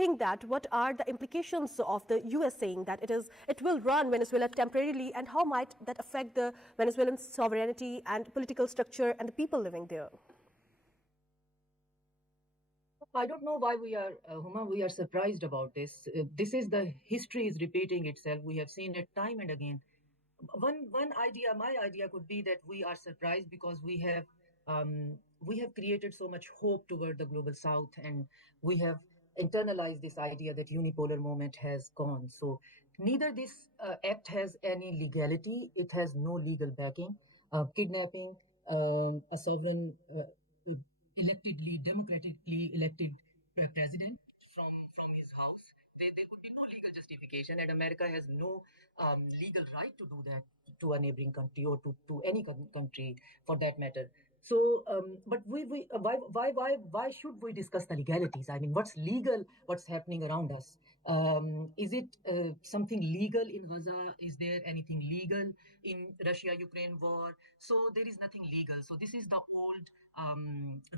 think that, what are the implications of the U.S. saying that it will run Venezuela temporarily, and how might that affect the Venezuelan sovereignty and political structure and the people living there? I don't know why Huma, we are surprised about this. This is the history is repeating itself. We have seen it time and again. One idea, my idea could be that we are surprised because we have created so much hope toward the global south, and we have internalized this idea that unipolar moment has gone. So neither this act has any legality, it has no legal backing. Kidnapping a sovereign electedly democratically elected president from his house, there could be no legal justification, and America has no legal right to do that to a neighboring country, or to any country for that matter. So, but why should we discuss the legalities? I mean, what's legal? What's happening around us? Is it something legal in Gaza? Is there anything legal in Russia-Ukraine war? So there is nothing legal. So this is the old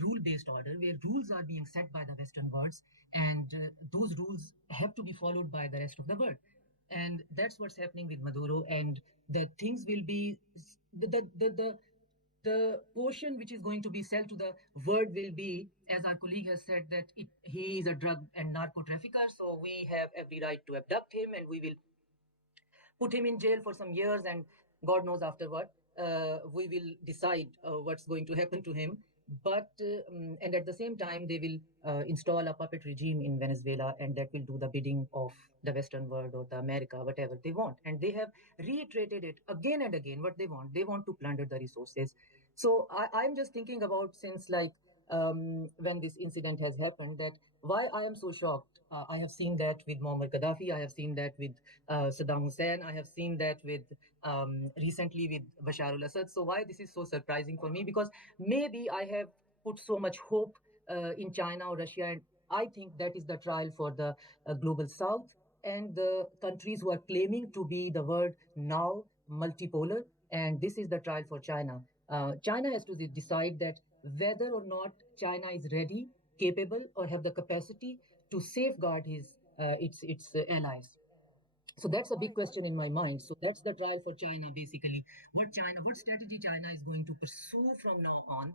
rule-based order where rules are being set by the Western worlds, and those rules have to be followed by the rest of the world. And that's what's happening with Maduro, and the things will be the portion which is going to be sold to the world will be, as our colleague has said, that he is a drug and narco trafficker, so we have every right to abduct him, and we will put him in jail for some years, and God knows afterward. We will decide what's going to happen to him. But and at the same time, they will install a puppet regime in Venezuela, and that will do the bidding of the Western world or the America, whatever they want. And they have reiterated it again and again. What they want, to plunder the resources. So I'm just thinking about, since like when this incident has happened, that why I am so shocked. I have seen that with Muammar Gaddafi. I have seen that with Saddam Hussein. I have seen that with recently with Bashar al-Assad. So why this is so surprising for me? Because maybe I have put so much hope in China or Russia, and I think that is the trial for the global South and the countries who are claiming to be the world now multipolar. And this is the trial for China. China has to decide that whether or not China is ready, capable, or have the capacity to safeguard its allies. So that's a big question in my mind. So that's the trial for China, basically. What strategy China is going to pursue from now on,